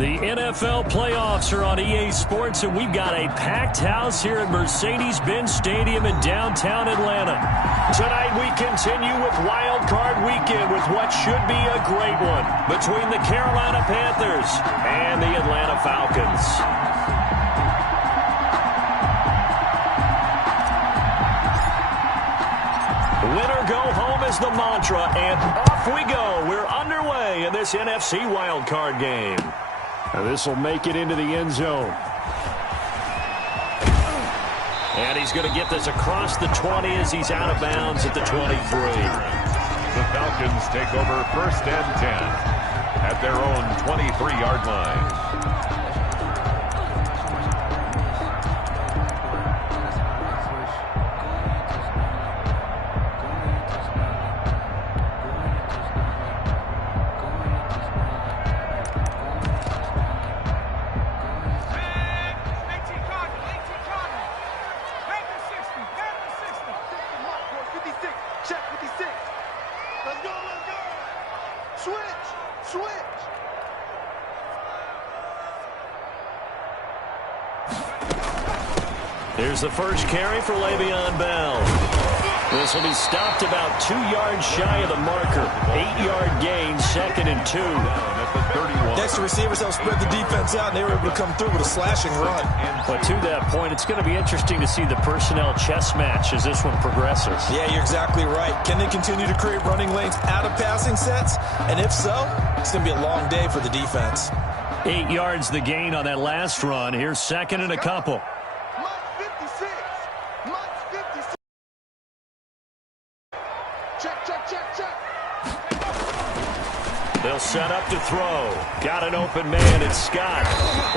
The NFL playoffs are on EA Sports, and we've got a packed house here at Mercedes-Benz Stadium in downtown Atlanta. Tonight we continue with Wild Card Weekend with what should be a great one between the Carolina Panthers and the Atlanta Falcons. Winner go home is the mantra, and off we go. We're underway in this NFC Wild Card game. Now this will make it into the end zone. And he's going to get this across the 20 as he's out of bounds at the 23. The Falcons take over 1st and 10 at their own 23-yard line. Here's the first carry for Le'Veon Bell. This will be stopped about 2 yards shy of the marker. 8-yard gain, 2nd and 2. Next to receivers help spread the defense out, and they were able to come through with a slashing run. But to that point, it's going to be interesting to see the personnel chess match as this one progresses. Yeah, you're exactly right. Can they continue to create running lanes out of passing sets? And if so, it's going to be a long day for the defense. 8 yards the gain on that last run. Here's 2nd and a couple. They'll set up to throw. Got an open man, it's Scott.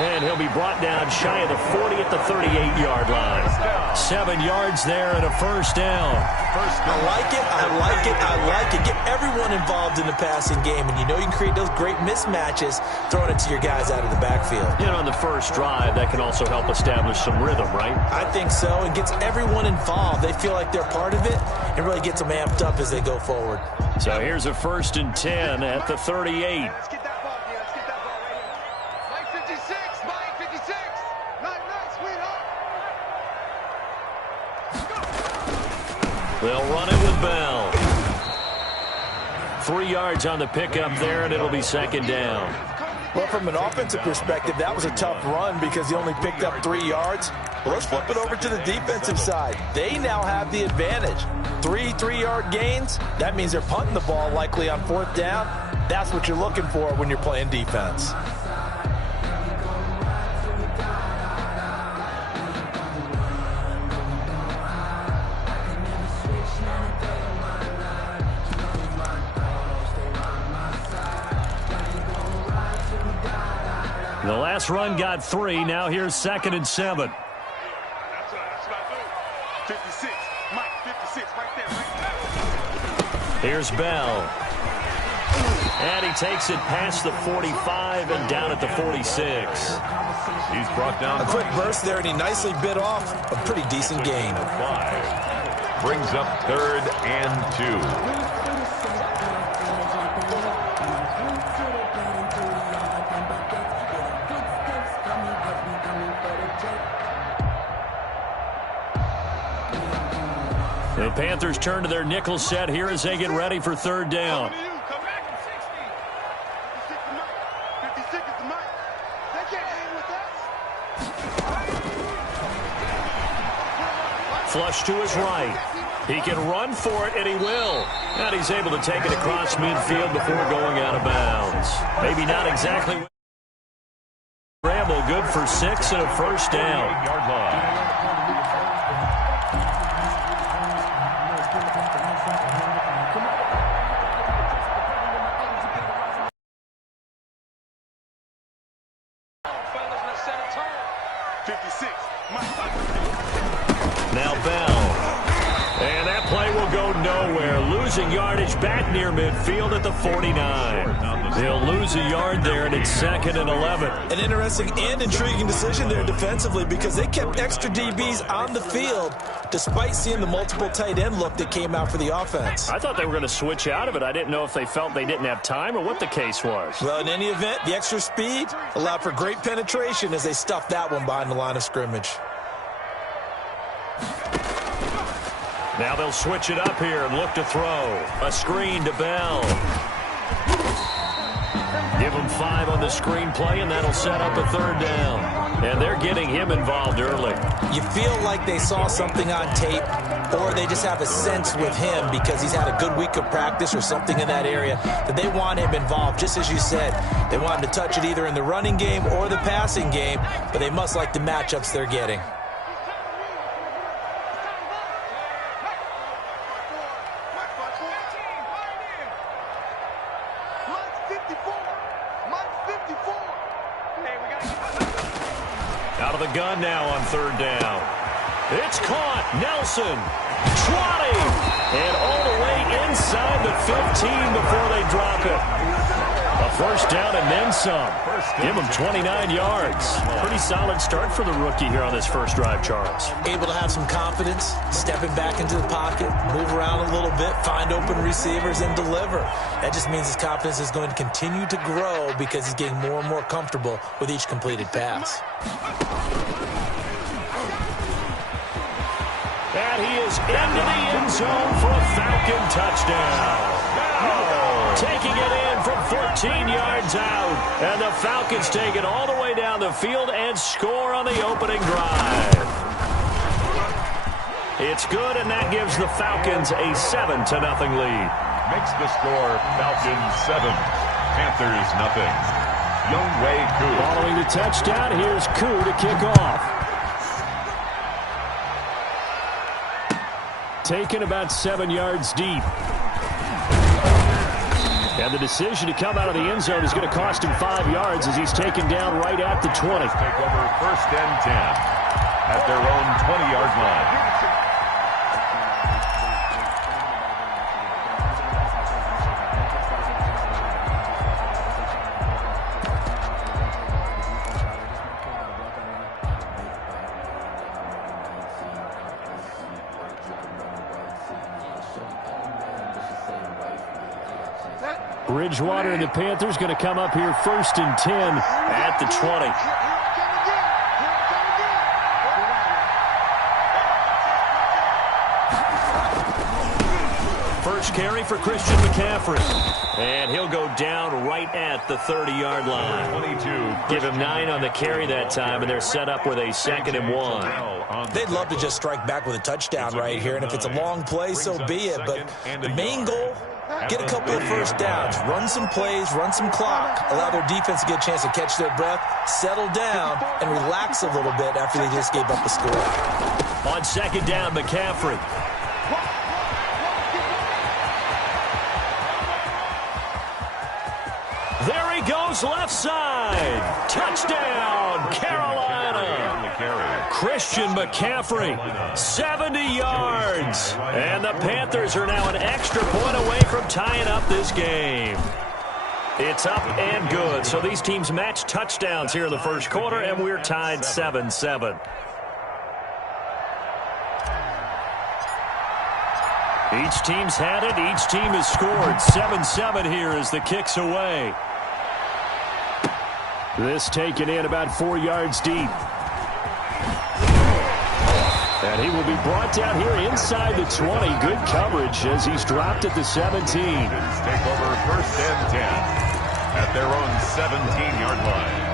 And he'll be brought down shy of the 40 at the 38-yard line. 7 yards there and a first down. I like it, I like it, I like it. Get everyone involved in the passing game, and you know you can create those great mismatches throwing it to your guys out of the backfield. You know, on the first drive, that can also help establish some rhythm, right? I think so, and gets everyone involved. They feel like they're part of it, and really gets them amped up as they go forward. So here's a 1st and 10 at the 38. Let's get that ball here. Let's get that ball right here. Mike 56. Mike 56. Nice, sweetheart. They'll run it with Bell. 3 yards on the pickup there, and it'll be 2nd down. Well, from an offensive perspective, that was a tough run because he only picked up 3 yards. Well, let's flip it over to the defensive side. They now have the advantage. 3-3-yard gains. That means they're punting the ball likely on 4th down. That's what you're looking for when you're playing defense. The last run got 3. Now here's 2nd and 7. That's what I do. 56. Mike 56 right there. Here's Bell. And he takes it past the 45 and down at the 46. He's brought down. A quick burst there, and he nicely bit off a pretty decent gain. 5. Brings up 3rd and 2. The Panthers turn to their nickel set here as they get ready for 3rd down. Flush to his right. He can run for it, and he will. And he's able to take it across midfield before going out of bounds. Maybe not exactly. Ramble good for 6 and a first down. Yard line. Now Bell. And that play will go nowhere. Losing yardage back near midfield at the 49. They'll lose a yard there, and it's 2nd and 11. An interesting and intriguing decision there defensively because they kept extra DBs on the field despite seeing the multiple tight end look that came out for the offense. I thought they were going to switch out of it. I didn't know if they felt they didn't have time or what the case was. Well, in any event, the extra speed allowed for great penetration as they stuffed that one behind the line of scrimmage. Now they'll switch it up here and look to throw. A screen to Bell. Give him 5 on the screen play, and that'll set up a 3rd down. And they're getting him involved early. You feel like they saw something on tape, or they just have a sense with him because he's had a good week of practice or something in that area that they want him involved. Just as you said, they want him to touch it either in the running game or the passing game, but they must like the matchups they're getting. Out of the gun now on 3rd down. It's caught. Nelson trotting. And all the way inside the 15 before they drop it. A 1st down and then some. Give him 29 yards. Pretty solid start for the rookie here on this first drive, Charles. Able to have some confidence, stepping back into the pocket, move around a little bit, find open receivers, and deliver. That just means his confidence is going to continue to grow because he's getting more and more comfortable with each completed pass. And he is into the end zone for a Falcon touchdown. Taking it in from 14 yards out. And the Falcons take it all the way down the field and score on the opening drive. It's good, and that gives the Falcons a 7-0 lead. Makes the score Falcons 7, Panthers nothing. Younghoe Koo. Following the touchdown, here's Koo to kick off. Taken about 7 yards deep. And the decision to come out of the end zone is going to cost him 5 yards as he's taken down right at the 20. Take over 1st and 10 at their own 20-yard line. Bridgewater and the Panthers going to come up here 1st and 10 at the 20. First carry for Christian McCaffrey. And he'll go down right at the 30-yard line. 22. Give him 9 on the carry that time, and they're set up with a 2nd and 1. They'd love to just strike back with a touchdown right here, and if it's a long play, so be it. But the main goal, get a couple of 1st downs, run some plays, run some clock, allow their defense to get a chance to catch their breath, settle down, and relax a little bit after they just gave up a score. On 2nd down, McCaffrey. There he goes, left side. Touchdown, Carolina. Christian McCaffrey, 70 yards. And the Panthers are now an extra point away from tying up this game. It's up and good. So these teams match touchdowns here in the first quarter, and we're tied 7-7. Each team's had it. Each team has scored. 7-7 here as the kick's away. This taken in about 4 yards deep. And he will be brought down here inside the 20. Good coverage as he's dropped at the 17. Take over 1st and 10 at their own 17-yard line.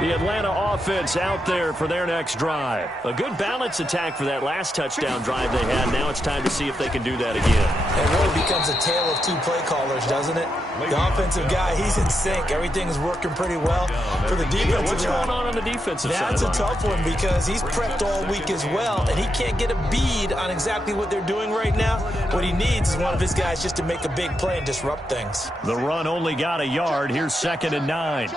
The Atlanta offense out there for their next drive. A good balance attack for that last touchdown drive they had. Now it's time to see if they can do that again. It really becomes a tale of 2 play callers, doesn't it? The offensive guy, he's in sync. Everything's working pretty well. For the defensive What's going on the defensive side? That's a tough one because he's prepped all week as well, and he can't get a bead on exactly what they're doing right now. What he needs is one of his guys just to make a big play and disrupt things. The run only got a yard. Here's 2nd and 9.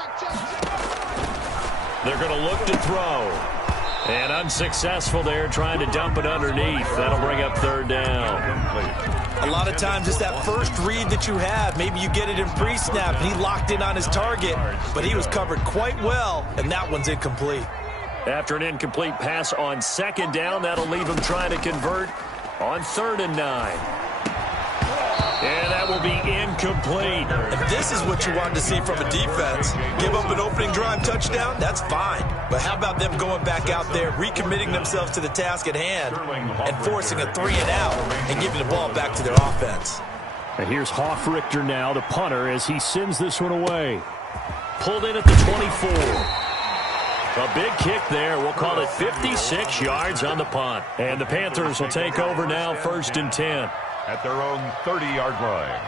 They're going to look to throw. And unsuccessful there, trying to dump it underneath. That'll bring up third down. A lot of times it's that first read that you have. Maybe you get it in pre-snap, and he locked in on his target, but he was covered quite well, and that one's incomplete. After an incomplete pass on second down, that'll leave him trying to convert on 3rd and 9. And that will be incomplete. And this is what you wanted to see from a defense. Give up an opening drive touchdown, that's fine. But how about them going back out there, recommitting themselves to the task at hand, and forcing a 3 and out, and giving the ball back to their offense. And here's Hoffrichter now, the punter, as he sends this one away. Pulled in at the 24. A big kick there. We'll call it 56 yards on the punt. And the Panthers will take over now, 1st and 10. At their own 30-yard line.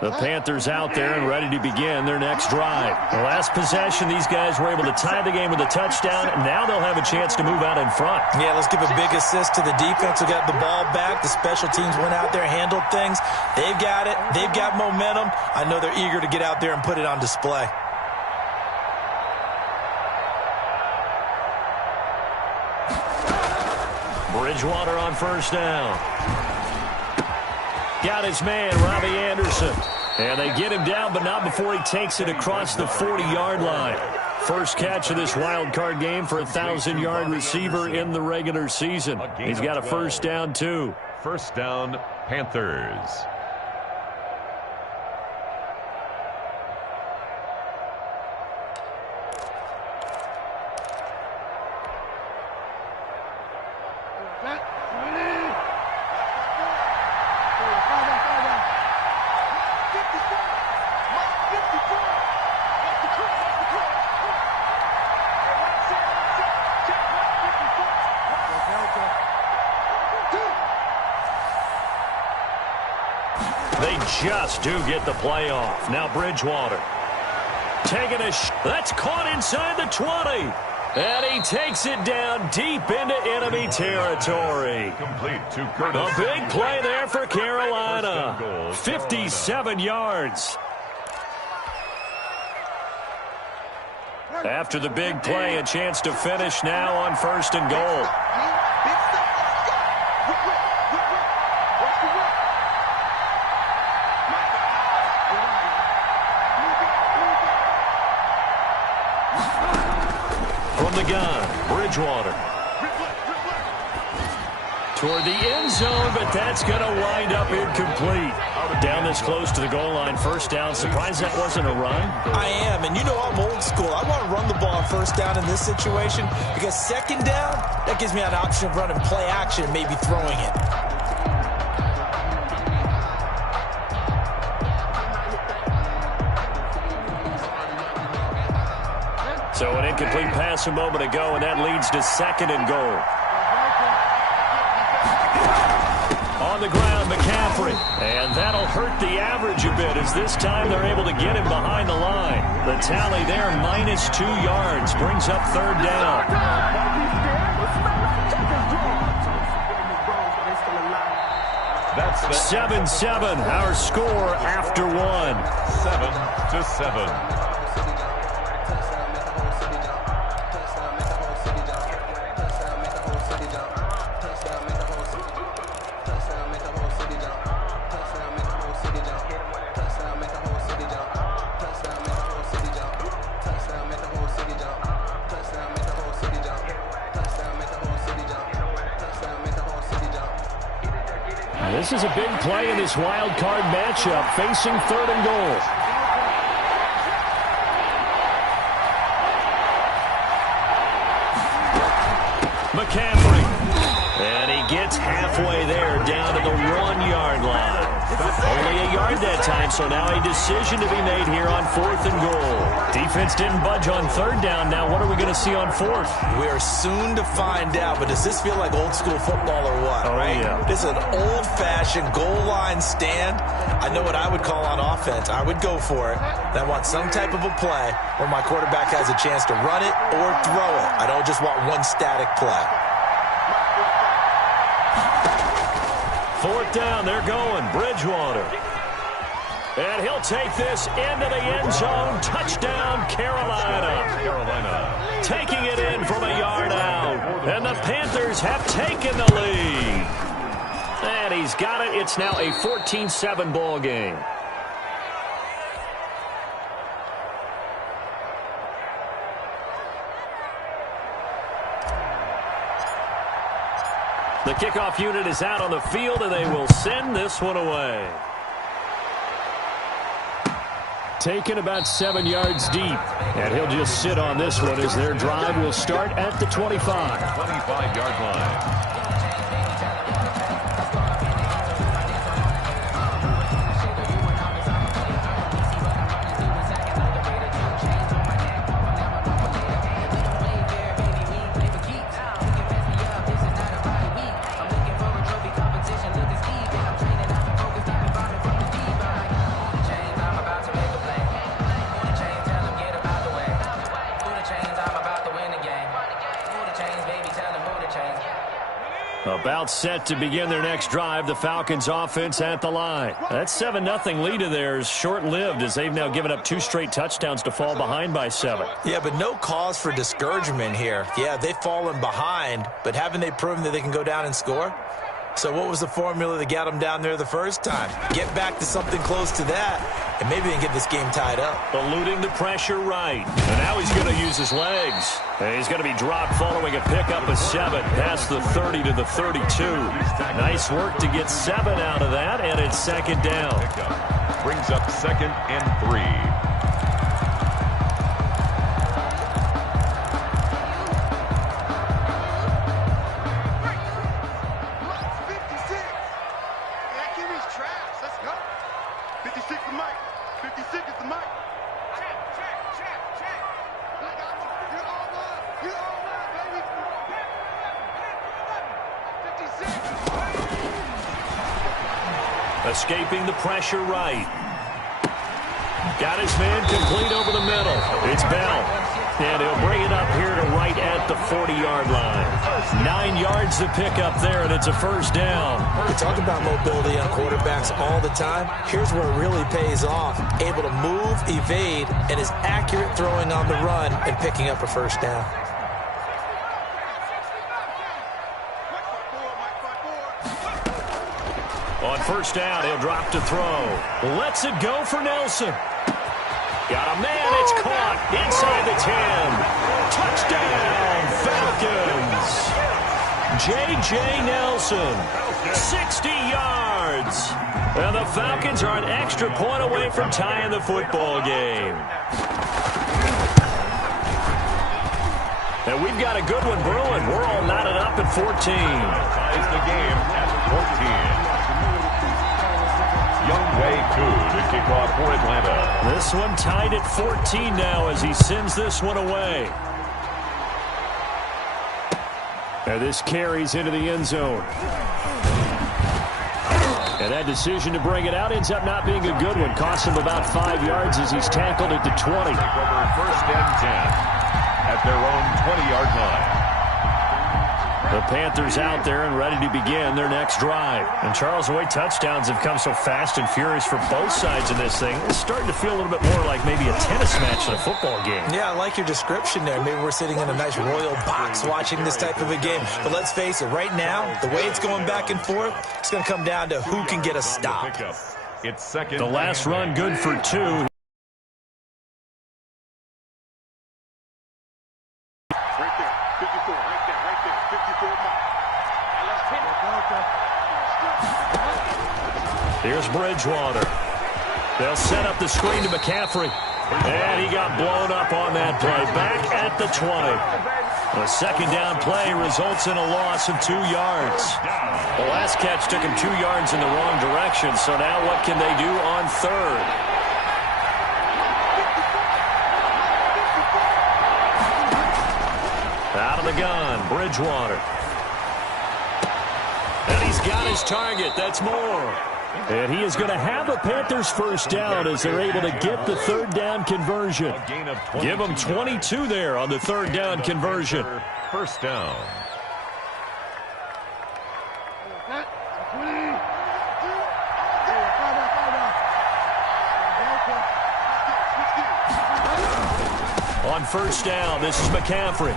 The Panthers out there and ready to begin their next drive. The last possession, these guys were able to tie the game with a touchdown. Now they'll have a chance to move out in front. Yeah, let's give a big assist to the defense who got the ball back. The special teams went out there, handled things. They've got it. They've got momentum. I know they're eager to get out there and put it on display. Bridgewater on 1st down. Got his man, Robbie Anderson. And they get him down, but not before he takes it across the 40-yard line. First catch of this wild card game for a 1,000-yard receiver in the regular season. He's got a 1st down, too. 1st down, Panthers. They just do get the play off. Now Bridgewater taking a that's caught inside the 20. And he takes it down deep into enemy territory. Complete to Curtis. A big play there for Carolina. 57 yards. After the big play, a chance to finish now on 1st and goal. From the gun, Bridgewater. Toward the end zone, but that's going to wind up incomplete. Down this close to the goal line, 1st down. Surprised that wasn't a run? I am, and you know I'm old school. I want to run the ball on 1st down in this situation because 2nd down, that gives me an option of running play action and maybe throwing it. So an incomplete pass a moment ago, and that leads to 2nd and goal. On the ground, McCaffrey. And that'll hurt the average a bit as this time they're able to get him behind the line. The tally there, -2 yards, brings up 3rd down. That's 7-7, our score after 1. 7-7. This is a big play in this wild card matchup, facing 3rd and goal. McCaffrey. And he gets halfway there, down to the 1-yard line. Only a yard that time, so now a decision to be made here on 4th and goal. Defense didn't budge on 3rd down. Now what are we going to see on 4th? We are soon to find out, but does this feel like old school football or what? Oh, right? Yeah. This is an old-fashioned goal line stand. I know what I would call on offense. I would go for it. And I want some type of a play where my quarterback has a chance to run it or throw it. I don't just want one static play. 4th down, they're going. Bridgewater. And he'll take this into the end zone. Touchdown, Carolina. Taking it in from a yard out. And the Panthers have taken the lead. And he's got it. It's now a 14-7 ball game. The kickoff unit is out on the field, and they will send this one away. Taken about 7 yards deep. And he'll just sit on this one as their drive will start at the 25. 25-yard line. About set to begin their next drive. The Falcons offense at the line. That 7-0 lead of theirs short-lived as they've now given up 2 straight touchdowns to fall behind by 7. Yeah, but no cause for discouragement here. Yeah, they've fallen behind, but haven't they proven that they can go down and score? So what was the formula that got them down there the first time? Get back to something close to that, and maybe they can get this game tied up. Eluding the pressure right. And now he's going to use his legs. And he's going to be dropped following a pickup of 7 past the 30 to the 32. Nice work to get 7 out of that, and it's 2nd down. Brings up 2nd and 3. Escaping the pressure right. Got his man complete over the middle. It's Bell. And he'll bring it up here to right at the 40-yard line. 9 yards to pick up there, and it's a 1st down. We talk about mobility on quarterbacks all the time. Here's where it really pays off. Able to move, evade, and is accurate throwing on the run and picking up a 1st down. On 1st down, he'll drop to throw. Lets it go for Nelson. Got a man, it's caught inside the 10. Touchdown, Falcons. J.J. Nelson, 60 yards. And the Falcons are an extra point away from tying the football game. And we've got a good one brewing. We're all knotted up at 14. Ties the game at 14. Youngway to kick off for Atlanta. This one tied at 14 now as he sends this one away. And this carries into the end zone. And that decision to bring it out ends up not being a good one. Costs him about 5 yards as he's tackled at the 20. Take over 1st and 10 at their own 20-yard line. The Panthers out there and ready to begin their next drive. And Charles, the way touchdowns have come so fast and furious for both sides of this thing, it's starting to feel a little bit more like maybe a tennis match than a football game. Yeah, I like your description there. Maybe we're sitting in a nice royal box watching this type of a game. But let's face it, right now, the way it's going back and forth, it's going to come down to who can get a stop. It's 2nd. The last run good for 2. Here's Bridgewater. They'll set up the screen to McCaffrey. And he got blown up on that play. Back at the 20. A 2nd down play results in a loss of 2 yards. The last catch took him 2 yards in the wrong direction. So now what can they do on 3rd? Out of the gun, Bridgewater. And he's got his target. That's more. And he is going to have a Panthers 1st down as they're able to get the 3rd down conversion. Give them 22 there on the 3rd down conversion. 1st down. first down. This is McCaffrey.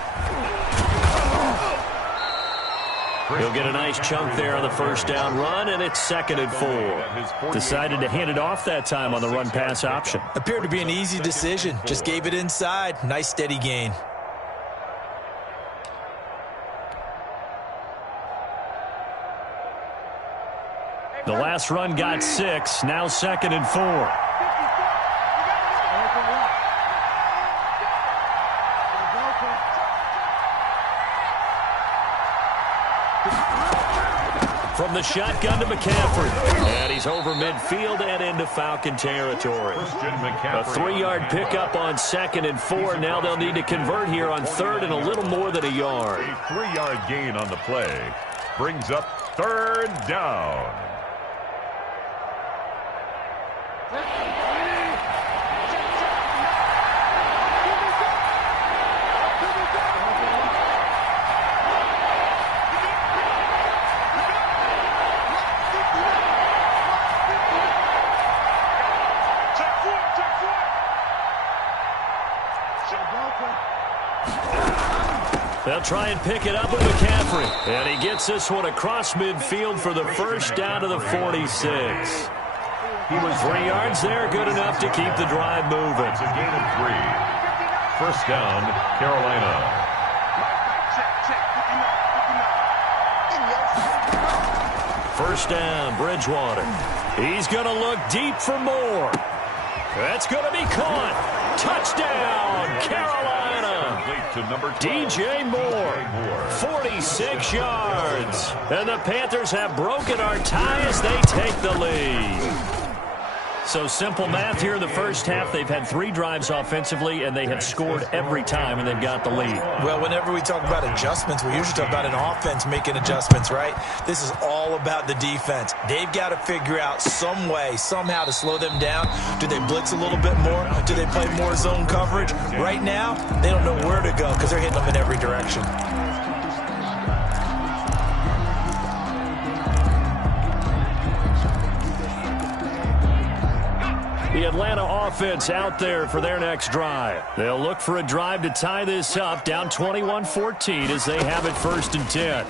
He'll get a nice chunk there on the first down run, and it's 2nd and 4. Decided to hand it off that time on the run-pass option. Appeared to be an easy decision. Just gave it inside. Nice steady gain. The last run got 6. Now 2nd and 4. From the shotgun to McCaffrey. And he's over midfield and into Falcon territory. A 3-yard pickup on 2nd and 4. Now they'll need to convert here on 3rd and a little more than a yard. A 3-yard gain on the play brings up 3rd down. They'll try and pick it up with McCaffrey. And he gets this one across midfield for the first down to the 46. He was 3 yards there, good enough to keep the drive moving. It's a gain of 3. First down, Carolina. First down, Bridgewater. He's going to look deep for more. That's going to be caught. Touchdown, Carolina. DJ Moore, 46 yards. And the Panthers have broken our tie as they take the lead. So simple math here in the first half. They've had 3 drives offensively, and they have scored every time, and they've got the lead. Well, whenever we talk about adjustments, we usually talk about an offense making adjustments, right? This is all about the defense. They've got to figure out some way, somehow to slow them down. Do they blitz a little bit more? Do they play more zone coverage? Right now, they don't know where to go because they're hitting them in every direction. The Atlanta offense out there for their next drive. They'll look for a drive to tie this up, down 21-14 as they have it 1st and 10.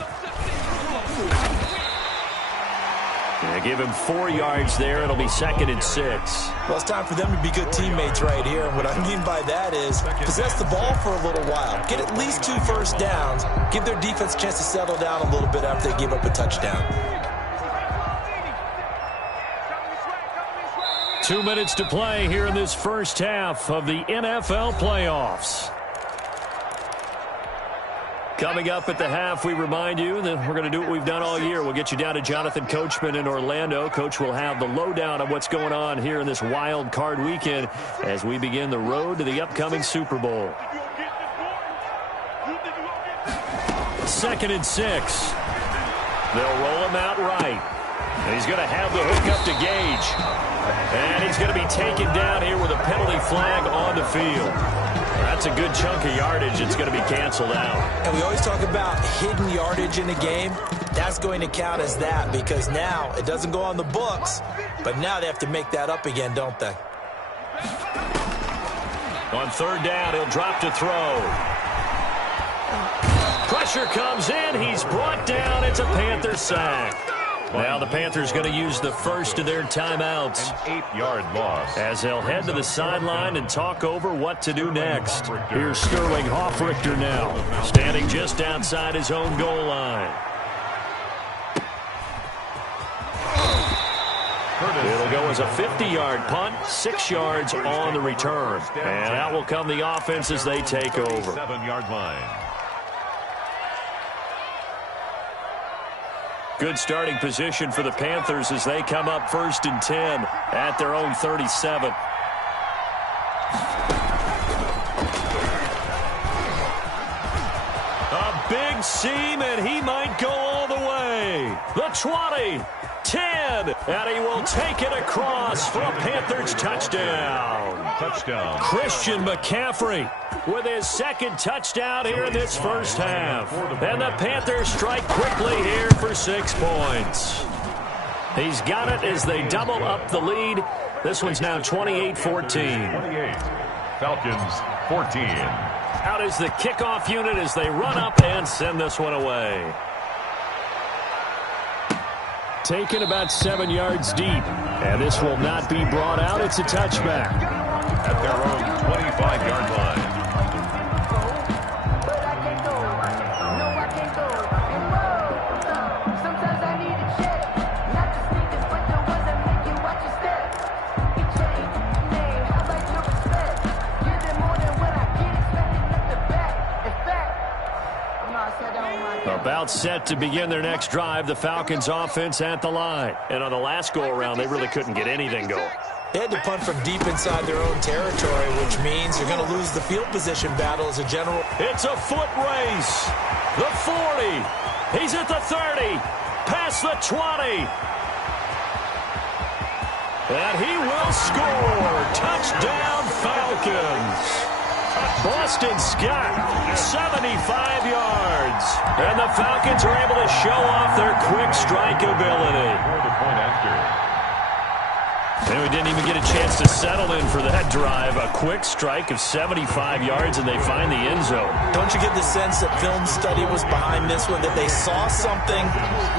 They give him 4 yards there. It'll be 2nd and 6. Well, it's time for them to be good teammates right here. And what I mean by that is possess the ball for a little while. Get at least 2 first downs. Give their defense a chance to settle down a little bit after they give up a touchdown. 2 minutes to play here in this first half of the NFL playoffs. Coming up at the half, we remind you that we're going to do what we've done all year. We'll get you down to Jonathan Coachman in Orlando. Coach will have the lowdown of what's going on here in this wild card weekend as we begin the road to the upcoming Super Bowl. 2nd and 6. They'll roll him out right. And he's going to have the hook up to Gage. And he's going to be taken down here with a penalty flag on the field. That's a good chunk of yardage. It's going to be canceled out. And we always talk about hidden yardage in a game. That's going to count as that because now it doesn't go on the books, but now they have to make that up again, don't they? On 3rd down, he'll drop to throw. Pressure comes in. He's brought down. It's a Panther sack. Now the Panthers going to use the first of their timeouts. An 8-yard loss. As they'll head to the sideline and talk over what to do next. Here's Sterling Hoffrichter now, standing just outside his own goal line. It'll go as a 50-yard punt, 6 yards on the return. And out will come the offense as they take over. 7-yard line. Good starting position for the Panthers as they come up 1st and 10 at their own 37. A big seam, and he might go all the way. The 20, 10, and he will take it across for a Panthers touchdown. Touchdown. Christian McCaffrey with his 2nd touchdown here in this first half. And the Panthers strike quickly here for 6 points. He's got it as they double up the lead. This one's now 28-14. 28. Falcons 14. out is the kickoff unit as they run up and send this one away. Taken about 7 yards deep. And this will not be brought out. It's a touchback. At their own 25-yard line. About set to begin their next drive, the Falcons offense at the line. And on the last go-around, they really couldn't get anything going. They had to punt from deep inside their own territory, which means you're going to lose the field position battle as a general. It's a foot race. The 40. He's at the 30. Past the 20. And he will score. Touchdown, Falcons. Boston Scott, 75 yards. And the Falcons are able to show off their quick strike ability. And we didn't even get a chance to settle in for that drive. A quick strike of 75 yards, and they find the end zone. Don't you get the sense that film study was behind this one, that they saw something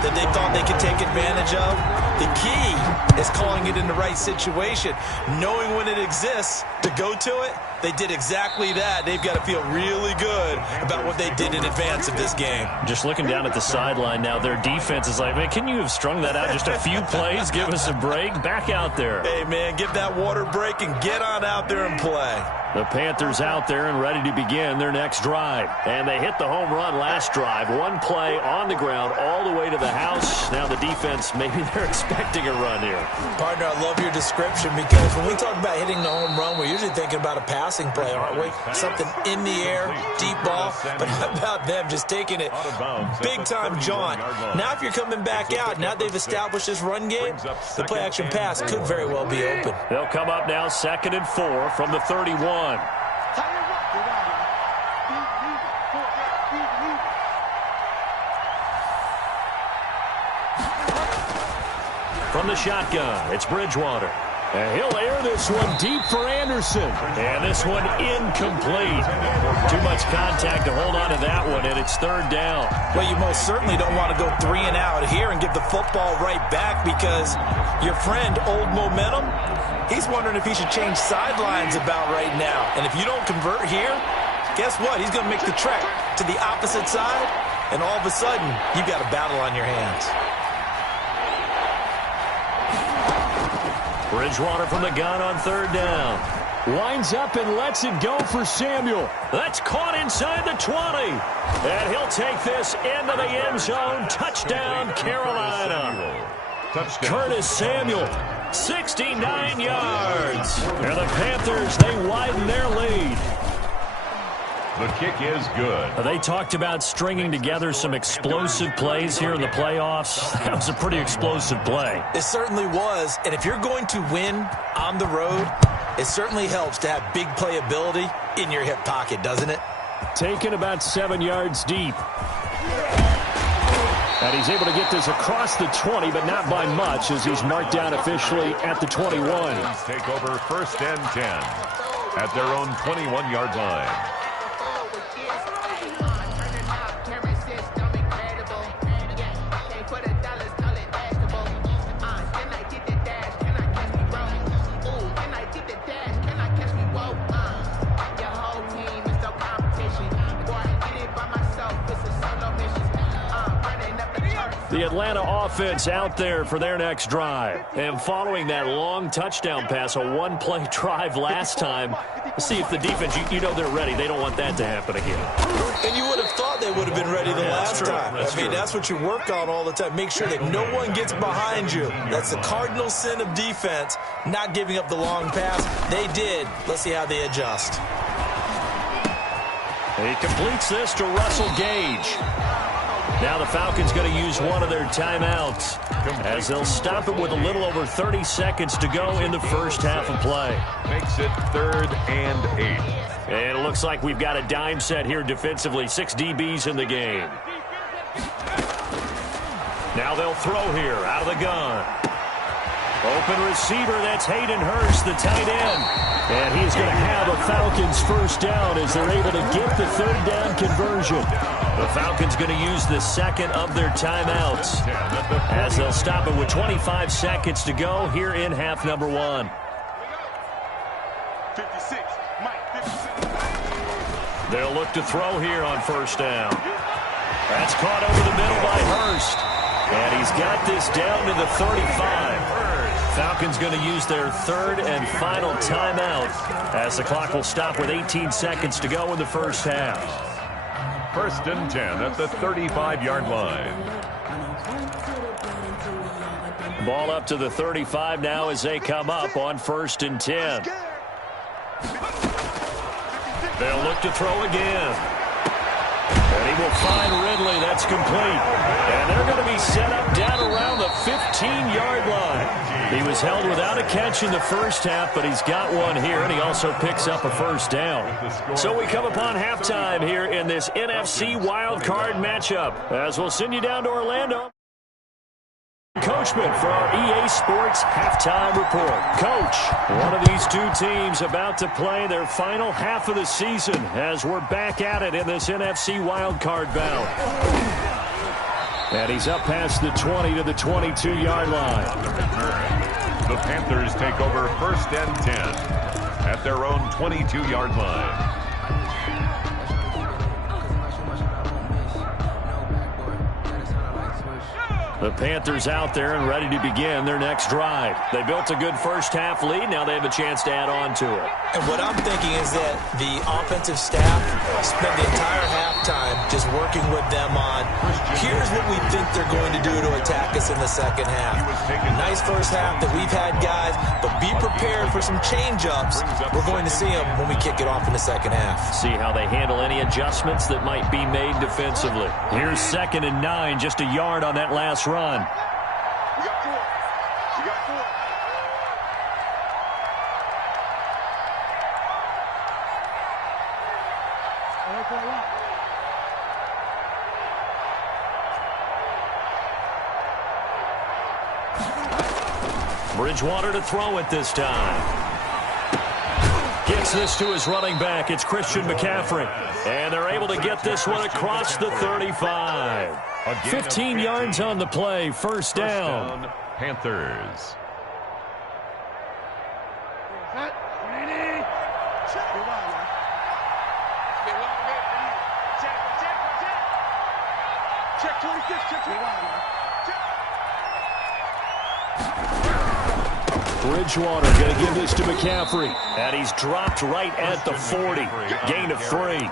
that they thought they could take advantage of? The key is calling it in the right situation, knowing when it exists to go to it. They did exactly that. They've got to feel really good about what they did in advance of this game. Just looking down at the sideline now, their defense is like, man, can you have strung that out just a few plays? Give us a break. Back out there. Hey, man, give that water break and get on out there and play. The Panthers out there and ready to begin their next drive. And they hit the home run last drive. One play on the ground all the way to the house. Now the defense, maybe they're expecting a run here. Partner, I love your description because when we talk about hitting the home run, we're usually thinking about a passing play, aren't we? Something in the air, deep ball. But how about them just taking it big-time jaunt? Now if you're coming back out, now they've established this run game, the play-action pass could very well be open. They'll come up now 2nd and 4 from the 31. From the shotgun, it's Bridgewater. And he'll air this one deep for Anderson. And this one incomplete. Too much contact to hold on to that one, and it's 3rd down. Well, you most certainly don't want to go 3 and out here and give the football right back because your friend, Old Momentum, he's wondering if he should change sidelines about right now. And if you don't convert here, guess what? He's going to make the trek to the opposite side, and all of a sudden, you've got a battle on your hands. Bridgewater from the gun on 3rd down. Winds up and lets it go for Samuel. That's caught inside the 20. And he'll take this into the end zone. Touchdown, Carolina. Curtis Samuel, 69 yards. And the Panthers, they widen their lead. The kick is good. They talked about stringing together some explosive plays here in the playoffs. That was a pretty explosive play. It certainly was. And if you're going to win on the road, it certainly helps to have big playability in your hip pocket, doesn't it? Taken about 7 yards deep. And he's able to get this across the 20, but not by much as he's marked down officially at the 21. Take over 1st and 10 at their own 21-yard line. The Atlanta offense out there for their next drive. And following that long touchdown pass, a one-play drive last time, see if the defense, you know they're ready. They don't want that to happen again. And you would have thought they would have been ready the last time. I mean, that's what you work on all the time. Make sure that no one gets behind you. That's the cardinal sin of defense, not giving up the long pass. They did. Let's see how they adjust. He completes this to Russell Gage. Now the Falcons going to use one of their timeouts as they'll stop it with a little over 30 seconds to go in the first half of play. Makes it 3rd and 8. And it looks like we've got a dime set here defensively. 6 DBs in the game. Now they'll throw here out of the gun. Open receiver, that's Hayden Hurst, the tight end. And he's going to have a Falcons first down as they're able to get the third down conversion. The Falcons going to use the second of their timeouts as they'll stop it with 25 seconds to go here in half number one. 56, Mike, 56. They'll look to throw here on first down. That's caught over the middle by Hurst. And he's got this down to the 35. Falcons going to use their third and final timeout as the clock will stop with 18 seconds to go in the first half. First and 10 at the 35-yard line. Ball up to the 35 now as they come up on first and 10. They'll look to throw again. And he will find Ridley. That's complete. And they're going to be set up down around the 15-yard line. He was held without a catch in the first half, but he's got one here, and he also picks up a first down. So we come upon halftime here in this NFC wildcard matchup, as we'll send you down to Orlando. Coachman for our EA Sports Halftime Report. Coach, one of these two teams about to play their final half of the season as we're back at it in this NFC wildcard bout. And he's up past the 20 to the 22-yard line. The Panthers take over first and 10 at their own 22-yard line. The Panthers out there and ready to begin their next drive. They built a good first-half lead. Now they have a chance to add on to it. And what I'm thinking is that the offensive staff spent the entire halftime just working with them on, here's what we think they're going to do to attack us in the second half. Nice first half that we've had, guys, but be prepared for some change-ups. We're going to see them when we kick it off in the second half. See how they handle any adjustments that might be made defensively. Here's 2nd and 9, just a yard on that last run. You got 4. You got 4. Bridgewater to throw it this time. Gets this to his running back. It's Christian McCaffrey. And they're able to get this one across the 35. 15 yards on the play. First down. Panthers. Check 26, check 25. Bridgewater going to give this to McCaffrey. And he's dropped right at the 40. Gain of 3.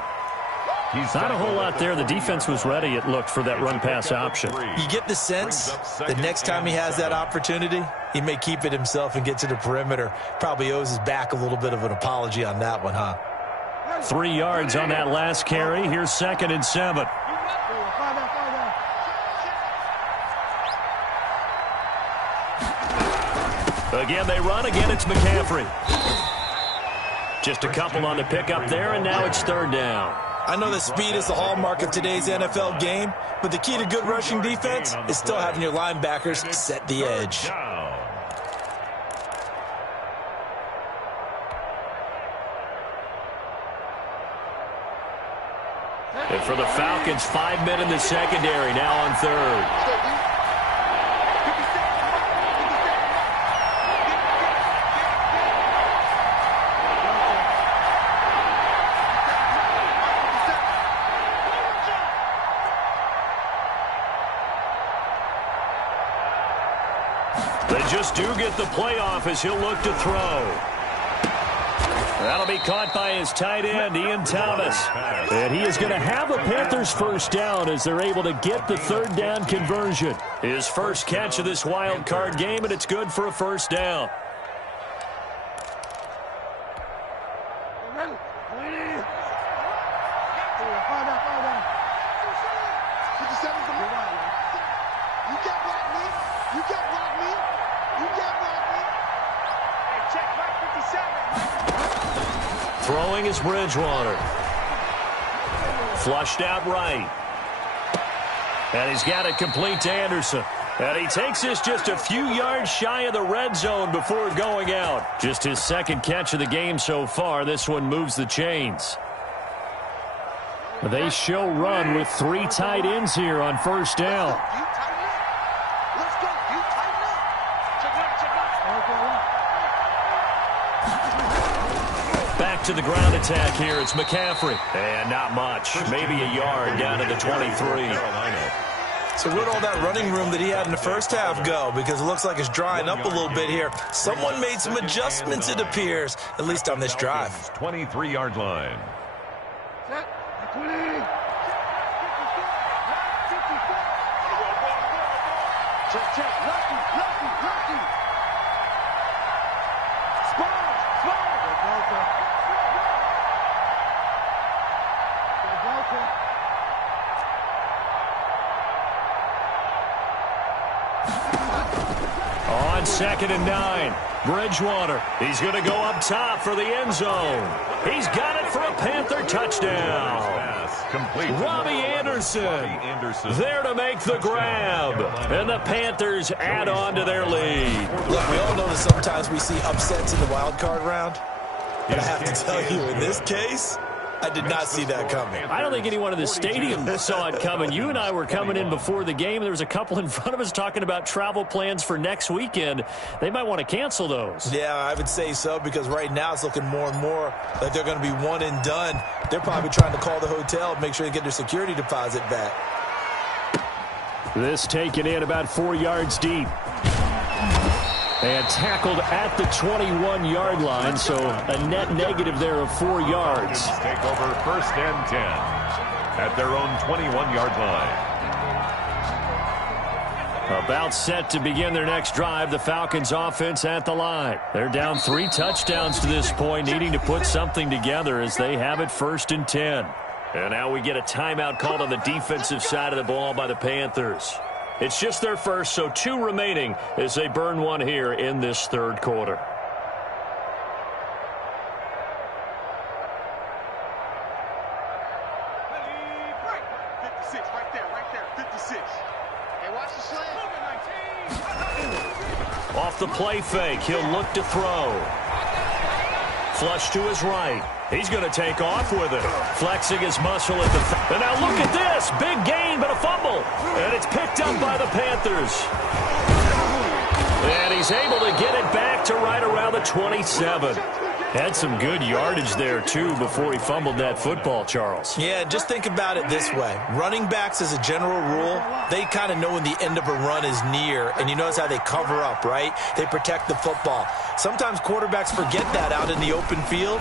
Not a whole lot there. The defense was ready, it looked, for that run-pass option. You get the sense that next time he has that opportunity, he may keep it himself and get to the perimeter. Probably owes his back a little bit of an apology on that one, huh? 3 yards on that last carry. Here's 2nd and 7. Again, they run. Again, it's McCaffrey. Just a couple on the pickup there, and now it's 3rd down. I know that speed is the hallmark of today's NFL game, but the key to good rushing defense is still having your linebackers set the edge. And for the Falcons, 5 men in the secondary, now on 3rd. They just do get the playoff as he'll look to throw. That'll be caught by his tight end, Ian Thomas. And he is going to have a Panthers first down as they're able to get the 3rd down conversion. His first catch of this wild card game, and it's good for a first down. Throwing is Bridgewater. Flushed out right. And he's got it complete to Anderson. And he takes this just a few yards shy of the red zone before going out. Just his second catch of the game so far. This one moves the chains. They show run with 3 tight ends here on first down. Back to the ground attack here. It's McCaffrey. And not much. Maybe a yard down to the 23. So where'd all that running room that he had in the first half go? Because it looks like it's drying up a little bit here. Someone made some adjustments, it appears, at least on this drive. 23-yard line. On 2nd and 9, Bridgewater. He's going to go up top for the end zone. He's got it for a Panther touchdown. Robbie Anderson there to make the grab. And the Panthers add on to their lead. Look, we all know that sometimes we see upsets in the wild card round. But I have to tell you, in this case, I did not see that coming. I don't think anyone in the stadium saw it coming. You and I were coming in before the game. There was a couple in front of us talking about travel plans for next weekend. They might want to cancel those. Yeah, I would say so, because right now it's looking more and more like they're going to be one and done. They're probably trying to call the hotel and make sure they get their security deposit back. This taken in about 4 yards deep. And tackled at the 21-yard line, so a net negative there of 4 yards. Take over 1st and 10 at their own 21-yard line. About set to begin their next drive, the Falcons offense at the line. They're down 3 touchdowns to this point, needing to put something together as they have it 1st and 10. And now we get a timeout called on the defensive side of the ball by the Panthers. It's just their first, so 2 remaining as they burn one here in this 3rd quarter. Off the play fake, he'll look to throw. Flush to his right. He's going to take off with it. Flexing his muscle at the... And now look at this. Big gain, but a fumble. And it's picked up by the Panthers. And he's able to get it back to right around the 27. Had some good yardage there, too, before he fumbled that football, Charles. Yeah, just think about it this way. Running backs, as a general rule, they kind of know when the end of a run is near. And you notice how they cover up, right? They protect the football. Sometimes quarterbacks forget that out in the open field.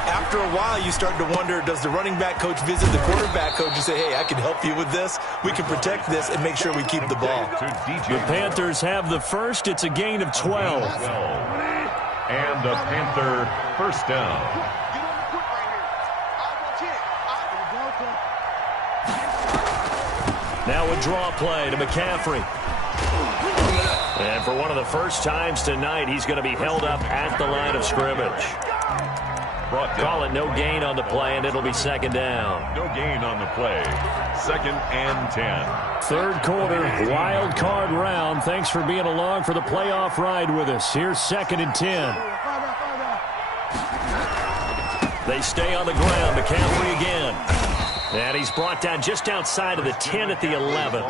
After a while, you start to wonder, does the running back coach visit the quarterback coach and say, hey, I can help you with this. We can protect this and make sure we keep the ball. The Panthers have the first. It's a gain of 12. And a Panther first down. Now a draw play to McCaffrey. And for one of the first times tonight, he's going to be held up at the line of scrimmage. Call it no gain on the play, and it'll be 2nd down. No gain on the play. 2nd and 10. 3rd quarter, wild card round. Thanks for being along for the playoff ride with us. Here's 2nd and 10. They stay on the ground. McCaffrey again. And he's brought down just outside of the 10 at the 11.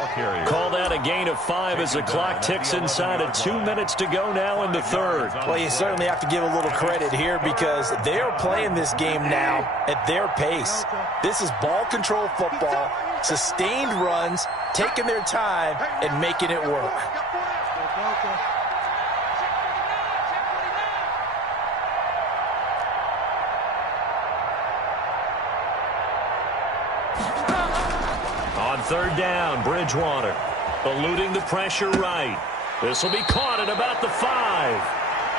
Call that a gain of 5 as the clock ticks inside of 2 minutes to go now in the 3rd. Well, you certainly have to give a little credit here because they are playing this game now at their pace. This is ball control football, sustained runs, taking their time, and making it work. On 3rd down, Bridgewater eluding the pressure right. This will be caught at about the 5.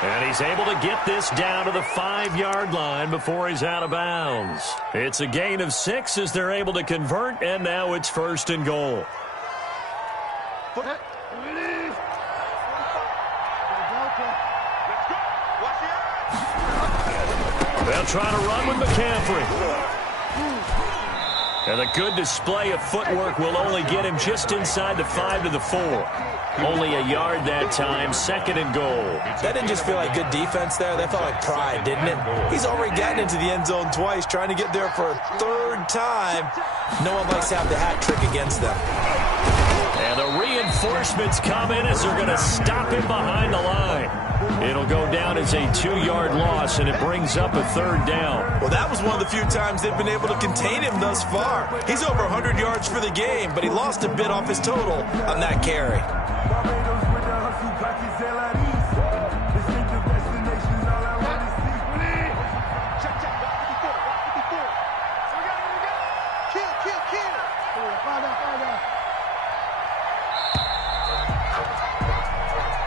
And he's able to get this down to the 5-yard line before he's out of bounds. It's a gain of 6 as they're able to convert, and now it's 1st and goal. They'll try to run with McCaffrey. And a good display of footwork will only get him just inside the 5 to the 4. Only a yard that time, 2nd and goal. That didn't just feel like good defense there. That felt like pride, didn't it? He's already gotten into the end zone twice, trying to get there for a 3rd time. No one likes to have the hat trick against them. And the reinforcements come in as they're going to stop him behind the line. It'll go down as a 2-yard loss, and it brings up a 3rd down. Well, that was one of the few times they've been able to contain him thus far. He's over 100 yards for the game, but he lost a bit off his total on that carry.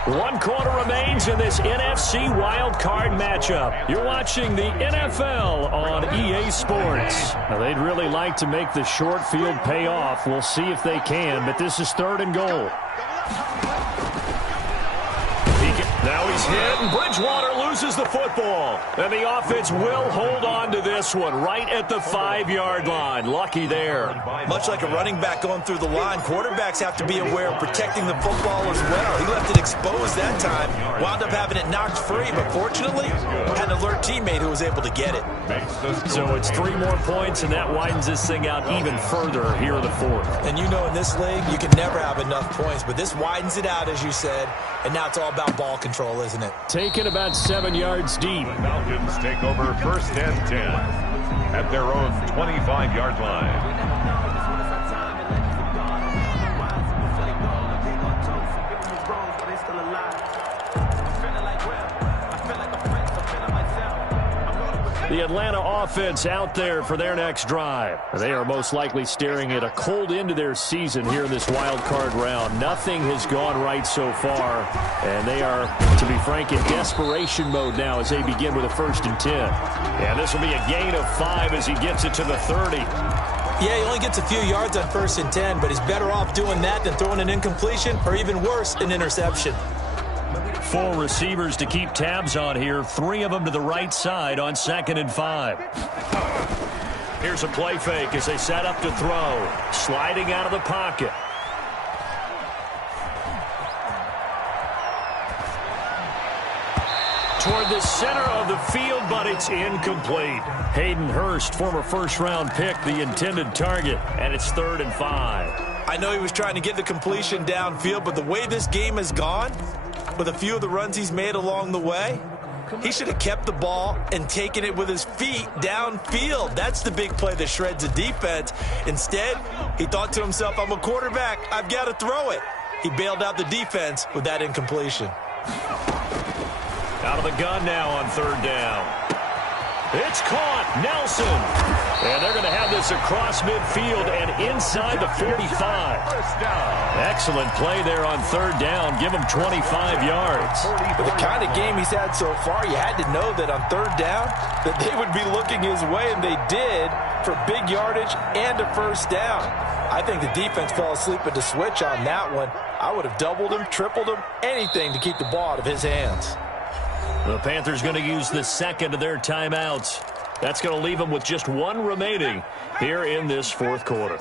One quarter remains in this NFC wildcard matchup. You're watching the NFL on EA Sports. Now, they'd really like to make the short field pay off. We'll see if they can, but this is 3rd and goal. Now he's hit, and Bridgewater loses the football. And the offense will hold on to this one right at the 5-yard line. Lucky there. Much like a running back going through the line, quarterbacks have to be aware of protecting the football as well. He left it exposed that time, wound up having it knocked free, but fortunately, had an alert teammate who was able to get it. So it's 3 more points, and that widens this thing out even further here in the 4th. And you know in this league, you can never have enough points, but this widens it out, as you said, and now it's all about ball control, isn't it? Taken about 7 yards deep. The Falcons take over 1st and 10 at their own 25-yard line. The Atlanta offense out there for their next drive. They are most likely staring at a cold end to their season here in this wild card round. Nothing has gone right so far, and they are, to be frank, in desperation mode now as they begin with a 1st and 10. And this will be a gain of 5 as he gets it to the 30. Yeah, he only gets a few yards on 1st and 10, but he's better off doing that than throwing an incompletion or even worse, an interception. 4 receivers to keep tabs on here. 3 of them to the right side on 2nd and 5. Here's a play fake as they set up to throw. Sliding out of the pocket. Toward the center of the field, but it's incomplete. Hayden Hurst, former 1st-round pick, the intended target, and it's 3rd and 5. I know he was trying to get the completion downfield, but the way this game has gone, with a few of the runs he's made along the way, he should have kept the ball and taken it with his feet downfield. That's the big play that shreds the defense. Instead, he thought to himself, I'm a quarterback, I've got to throw it. He bailed out the defense with that incompletion. Out of the gun now on 3rd down. It's caught. Nelson. And they're going to have this across midfield and inside the 45. Excellent play there on 3rd down. Give him 25 yards. With the kind of game he's had so far, you had to know that on 3rd down that they would be looking his way, and they did, for big yardage and a 1st down. I think the defense fell asleep at the switch on that one. I would have doubled him, tripled him, anything to keep the ball out of his hands. The Panthers going to use the 2nd of their timeouts. That's going to leave them with just 1 remaining here in this 4th quarter.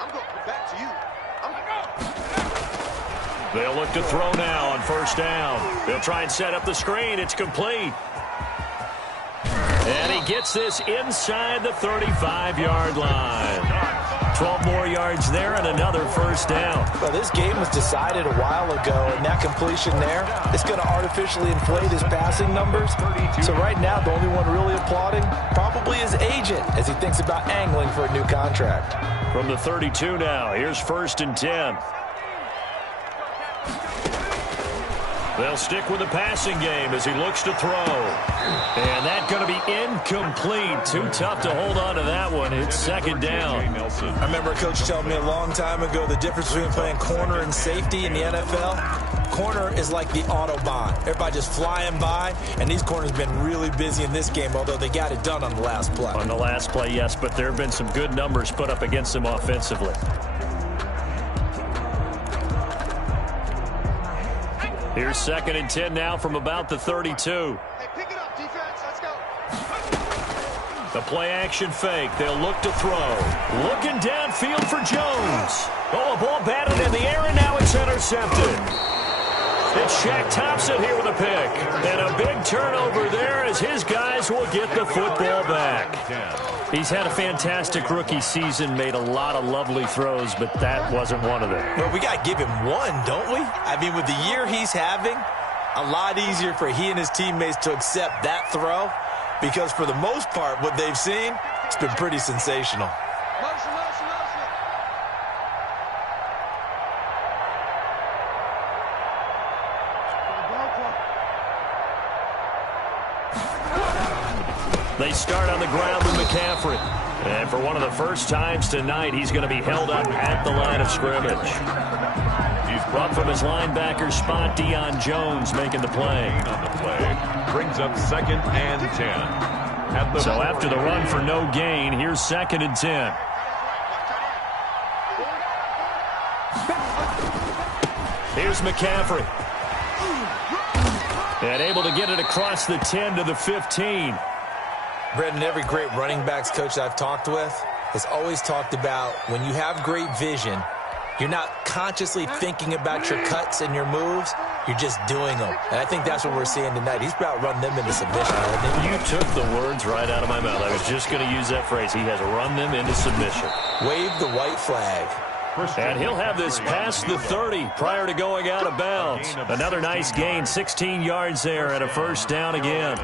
I'm going back to you. They'll look to throw now on 1st down. They'll try and set up the screen. It's complete. And he gets this inside the 35-yard line. 12 more yards there and another 1st down. Well, this game was decided a while ago, and that completion there is going to artificially inflate his passing numbers. So right now, the only one really applauding probably his agent as he thinks about angling for a new contract. From the 32 now, here's 1st and 10. They'll stick with the passing game as he looks to throw. And that's going to be incomplete. Too tough to hold on to that one. It's 2nd down. I remember a coach telling me a long time ago the difference between playing corner and safety in the NFL. Corner is like the Autobahn. Everybody just flying by, and these corners have been really busy in this game, although they got it done on the last play. On the last play, yes, but there have been some good numbers put up against them offensively. Here's 2nd and 10 now from about the 32. Hey, pick it up, defense. Let's go. The play-action fake. They'll look to throw. Looking downfield for Jones. Oh, a ball batted in the air, and now it's intercepted. It's Shaq Thompson here with a pick. And a big turnover there as his guys will get the football back. He's had a fantastic rookie season, made a lot of lovely throws, but that wasn't one of them. Well, we got to give him one, don't we? I mean, with the year he's having, a lot easier for he and his teammates to accept that throw because for the most part, what they've seen, it's been pretty sensational. Motion, motion, motion. They start on the ground with McCaffrey. And for one of the first times tonight, he's going to be held up at the line of scrimmage. He's brought from his linebacker spot, Deion Jones making the play. On the play, brings up 2nd and 10. So after the run for no gain, here's 2nd and 10. Here's McCaffrey. And able to get it across the 10 to the 15. Brendan, every great running backs coach I've talked with has always talked about when you have great vision, you're not consciously thinking about your cuts and your moves. You're just doing them. And I think that's what we're seeing tonight. He's about run them into submission. You took the words right out of my mouth. I was just going to use that phrase. He has run them into submission. Wave the white flag. And he'll have this past the 30 prior to going out of bounds. Another nice gain, 16 yards there and a first down again.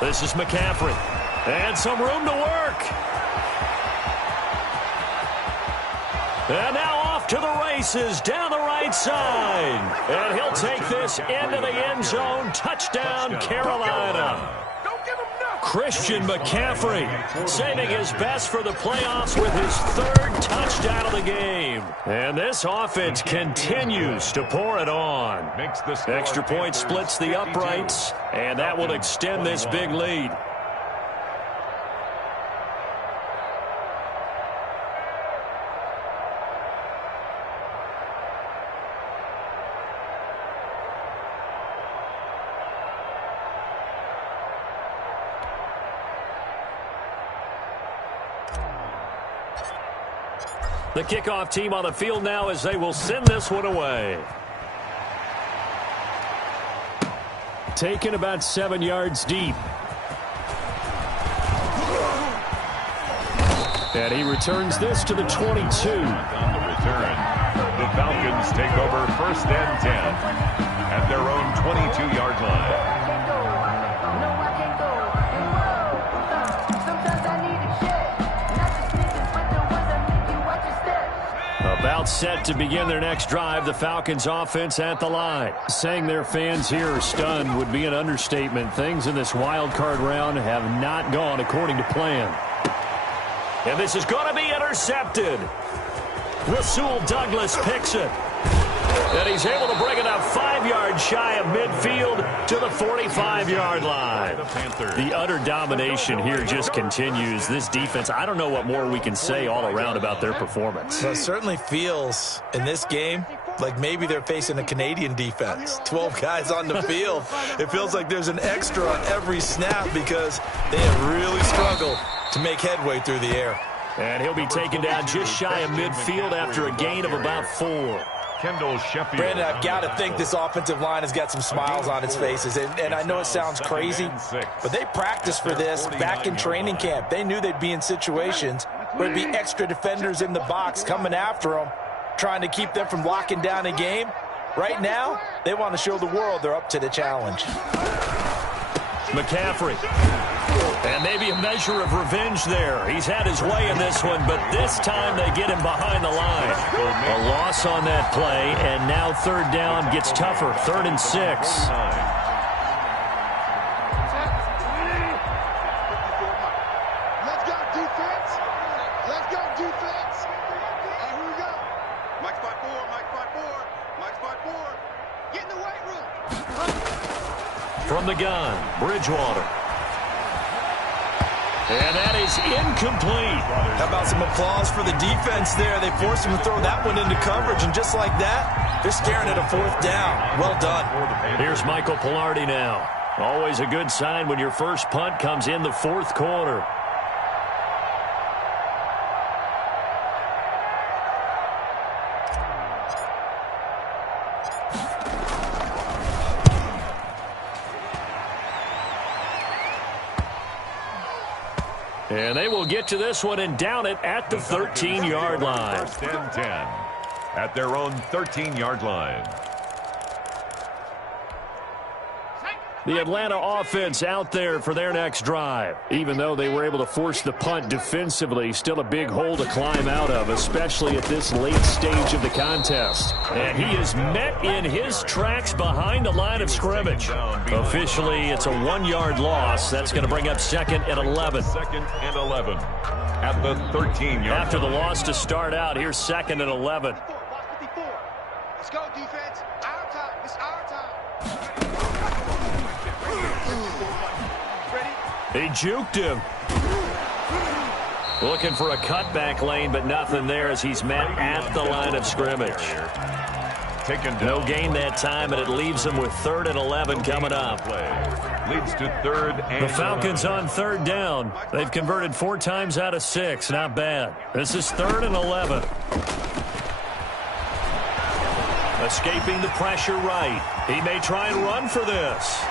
This is McCaffrey. And some room to work. And now off to the races down the right side. And he'll take this into the end zone. Touchdown, Carolina. Christian McCaffrey saving his best for the playoffs with his 3rd touchdown of the game. And this offense continues to pour it on. Extra point splits the uprights, and that will extend this big lead. The kickoff team on the field now as they will send this one away. Taken about 7 yards deep. And he returns this to the 22. On the return, the Falcons take over 1st and 10 at their own 22-yard line. About set to begin their next drive, the Falcons offense at the line. Saying their fans here are stunned would be an understatement. Things in this wild card round have not gone according to plan. And this is going to be intercepted. Rasul Douglas picks it. And he's able to bring it up 5 yards shy of midfield to the 45-yard line. The utter domination here just continues. This defense, I don't know what more we can say all around about their performance. Well, it certainly feels in this game like maybe they're facing a Canadian defense. 12 guys on the field. It feels like there's an extra on every snap because they have really struggled to make headway through the air. And he'll be taken down just shy of midfield after a gain of about 4. Brandon, I've got to think this offensive line has got some smiles on its faces. And I know it sounds crazy, but they practiced for this back in training camp. They knew they'd be in situations where there'd be extra defenders in the box coming after them, trying to keep them from locking down a game. Right now, they want to show the world they're up to the challenge. McCaffrey. And maybe a measure of revenge there. He's had his way in this one, but this time they get him behind the line. A loss on that play, and now 3rd down gets tougher. 3rd and 6. Let's go, defense. Let's go, defense. Here we go. Mike spot 4, Mike spot 4, Mike spot 4. Get in the weight room. From the gun, Bridgewater. And that is incomplete. How about some applause for the defense there? They forced him to throw that one into coverage, and just like that, they're staring at a 4th down. Well done. Here's Michael Pilardi now. Always a good sign when your first punt comes in the 4th quarter. And they will get to this one and down it at the 13-yard line. 1st and 10 at their own 13-yard line. The Atlanta offense out there for their next drive. Even though they were able to force the punt defensively, still a big hole to climb out of, especially at this late stage of the contest. And he is met in his tracks behind the line of scrimmage. Officially, it's a 1-yard loss. That's going to bring up 2nd and 11. 2nd and 11 at the 13-yard line. After the loss to start out, here's 2nd and 11. Let's go, defense. Our time. It's our time. He juked him. Looking for a cutback lane, but nothing there as he's met at the line of scrimmage. No gain that time, and it leaves him with 3rd and 11 coming up. Leads to 3rd and the Falcons on 3rd down. They've converted 4 times out of 6. Not bad. This is 3rd and 11. Escaping the pressure right. He may try and run for this.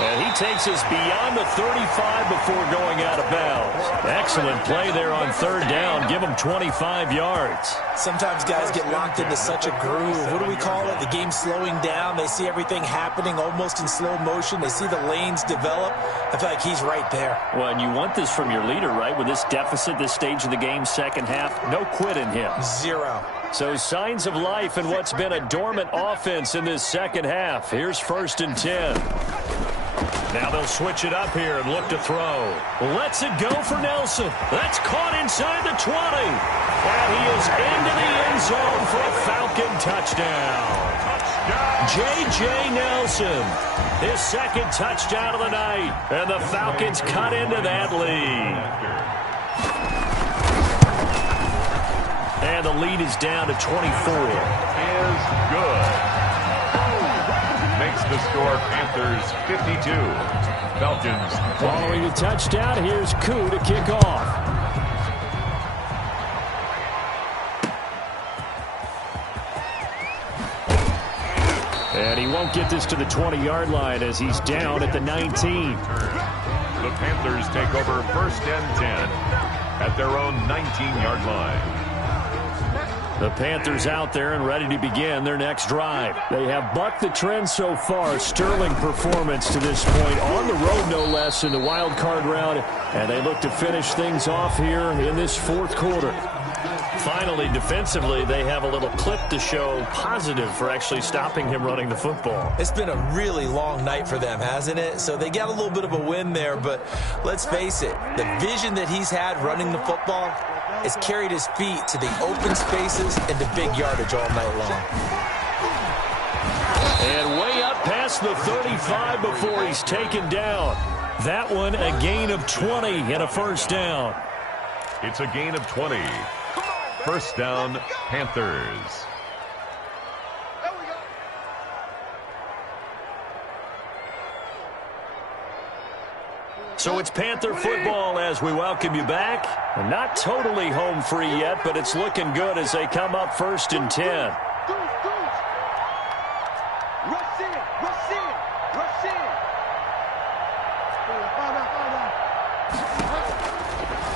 And he takes us beyond the 35 before going out of bounds. Excellent play there on 3rd down. Give him 25 yards. Sometimes guys get locked into such a groove. What do we call it? The game's slowing down. They see everything happening almost in slow motion. They see the lanes develop. I feel like he's right there. Well, and you want this from your leader, right? With this deficit, this stage of the game, second half, no quit in him. 0. So signs of life in what's been a dormant offense in this second half. Here's 1st and 10. Now they'll switch it up here and look to throw. Lets it go for Nelson. That's caught inside the 20. And he is into the end zone for a Falcon touchdown. J.J. Nelson, his 2nd touchdown of the night. And the Falcons cut into that lead. And the lead is down to 24. Is good. Makes the score Panthers 52. Falcons 20. Following the touchdown, here's Koo to kick off. And he won't get this to the 20-yard line as he's down at the 19. The Panthers take over 1st and 10 at their own 19-yard line. The Panthers out there and ready to begin their next drive. They have bucked the trend so far. Sterling performance to this point. On the road, no less, in the wild card round. And they look to finish things off here in this 4th quarter. Finally, defensively, they have a little clip to show positive for actually stopping him running the football. It's been a really long night for them, hasn't it? So they got a little bit of a win there, but let's face it, the vision that he's had running the football has carried his feet to the open spaces and to big yardage all night long. And way up past the 35 before he's taken down. That one a gain of 20 and a 1st down. It's a gain of 20. 1st down, Panthers. So it's Panther football as we welcome you back. Not totally home free yet, but it's looking good as they come up 1st and 10.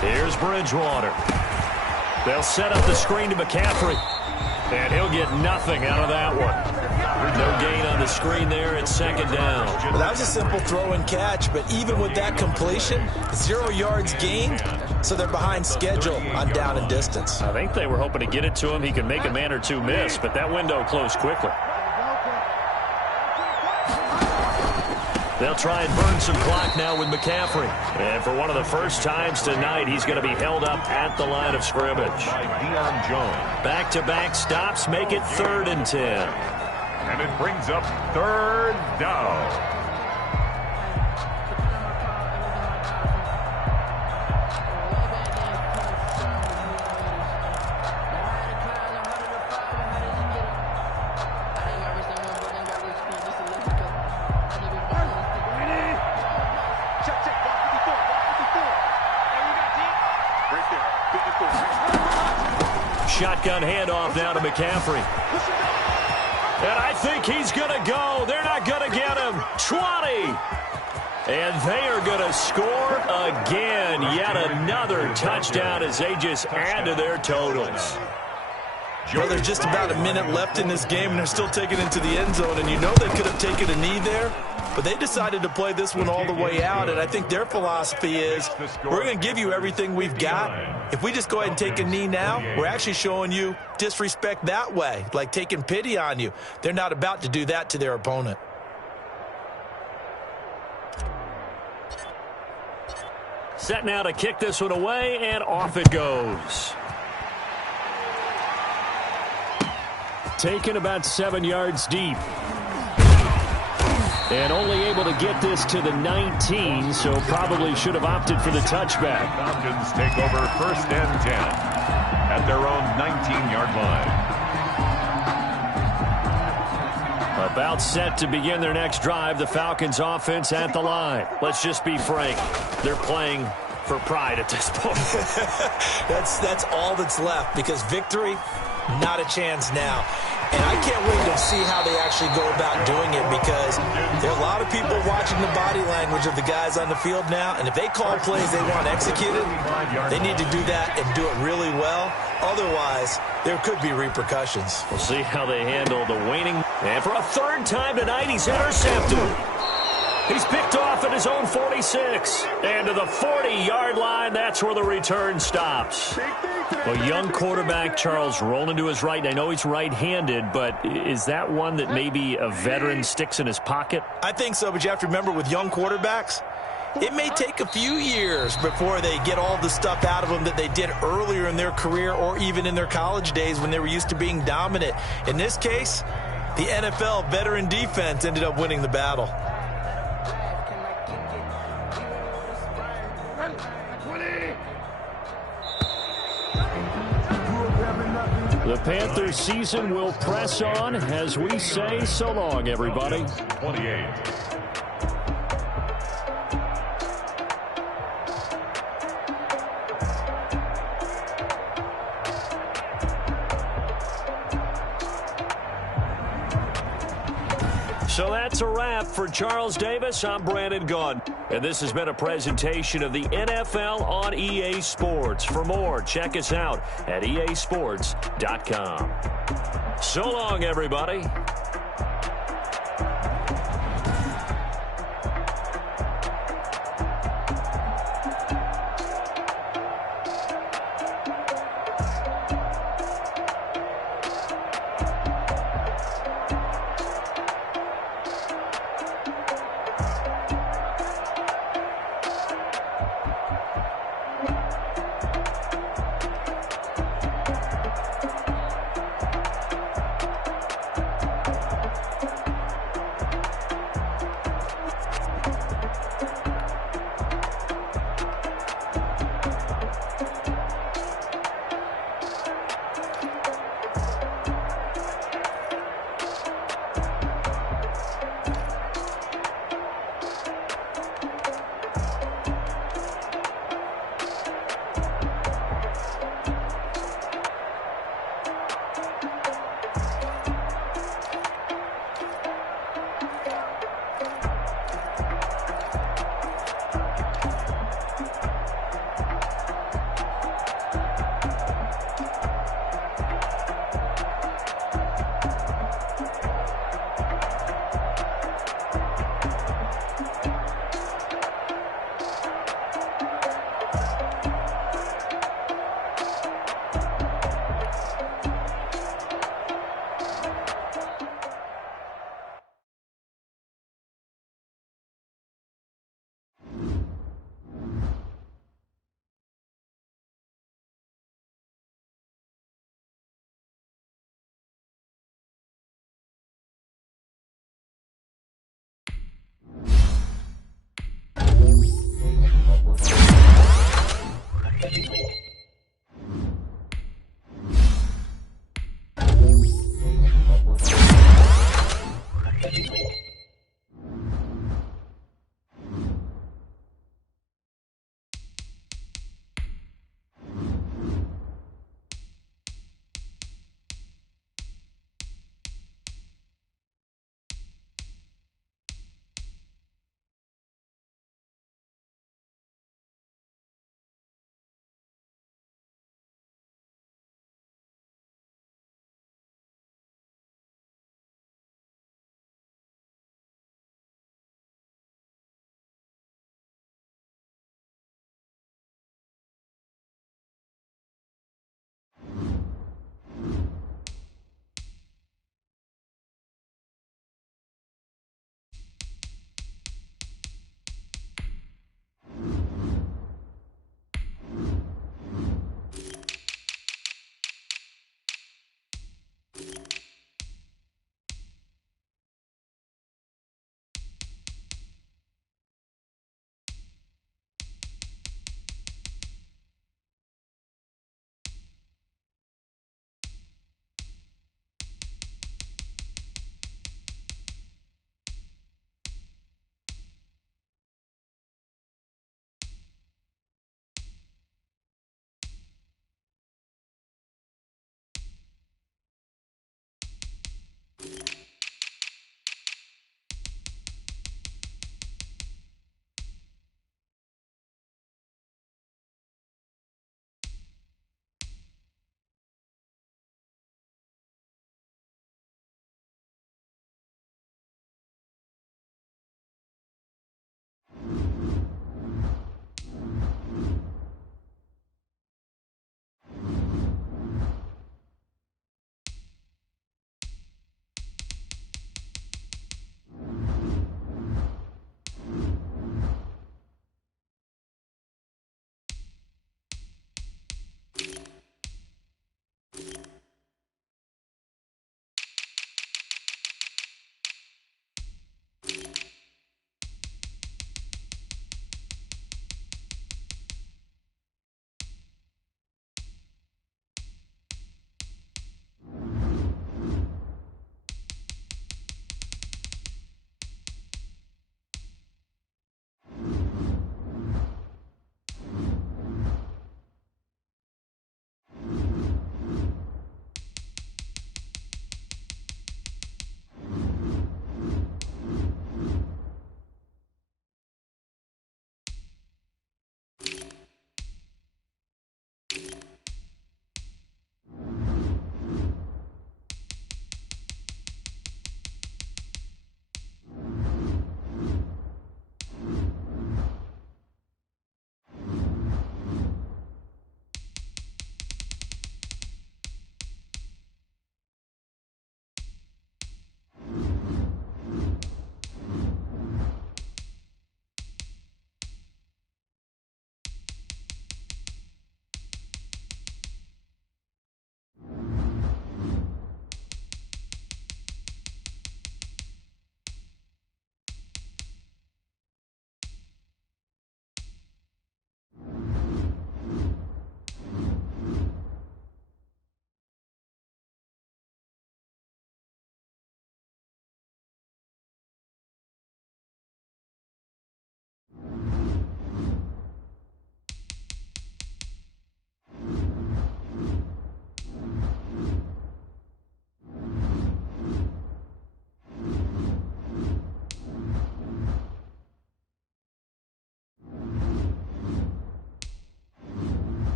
Here's Bridgewater. They'll set up the screen to McCaffrey. And he'll get nothing out of that one. No gain on the screen there. It's 2nd down. Well, that was a simple throw and catch, but even with that completion, 0 yards gained, so they're behind schedule on down and distance. I think they were hoping to get it to him. He could make a man or two miss, but that window closed quickly. They'll try and burn some clock now with McCaffrey. And for one of the first times tonight, he's going to be held up at the line of scrimmage. Deion Jones. Back-to-back stops make it 3rd and 10. And it brings up 3rd down. Shotgun handoff now to McCaffrey. And I think he's going to go. They're not going to get him. 20. And they are going to score again. Yet another touchdown as they just add to their totals. Well, there's just about a minute left in this game, and they're still taking it into the end zone. And you know they could have taken a knee there, but they decided to play this one all the way out. And I think their philosophy is, we're going to give you everything we've got. If we just go ahead and take a knee now, we're actually showing you disrespect that way, like taking pity on you. They're not about to do that to their opponent. Set now to kick this one away, and off it goes. Taken about 7 yards deep. And only able to get this to the 19, so probably should have opted for the touchback. Falcons take over 1st and 10 at their own 19-yard line. About set to begin their next drive, the Falcons offense at the line. Let's just be frank. They're playing for pride at this point. That's all that's left, because victory, not a chance now. And I can't wait to see how they actually go about doing it, because there are a lot of people watching the body language of the guys on the field now, and if they call plays they want executed, they need to do that and do it really well. Otherwise, there could be repercussions. We'll see how they handle the waning. And for a third time tonight, he's intercepted. He's picked off at his own 46. And to the 40-yard line, that's where the return stops. Well, young quarterback Charles rolling to his right. I know he's right-handed, but is that one that maybe a veteran sticks in his pocket? I think so, but you have to remember, with young quarterbacks, it may take a few years before they get all the stuff out of them that they did earlier in their career or even in their college days when they were used to being dominant. In this case, the NFL veteran defense ended up winning the battle. The Panthers season will press on as we say so long, everybody. 28. So that's a wrap for Charles Davis. I'm Brandon Gunn. And this has been a presentation of the NFL on EA Sports. For more, check us out at easports.com. So long, everybody.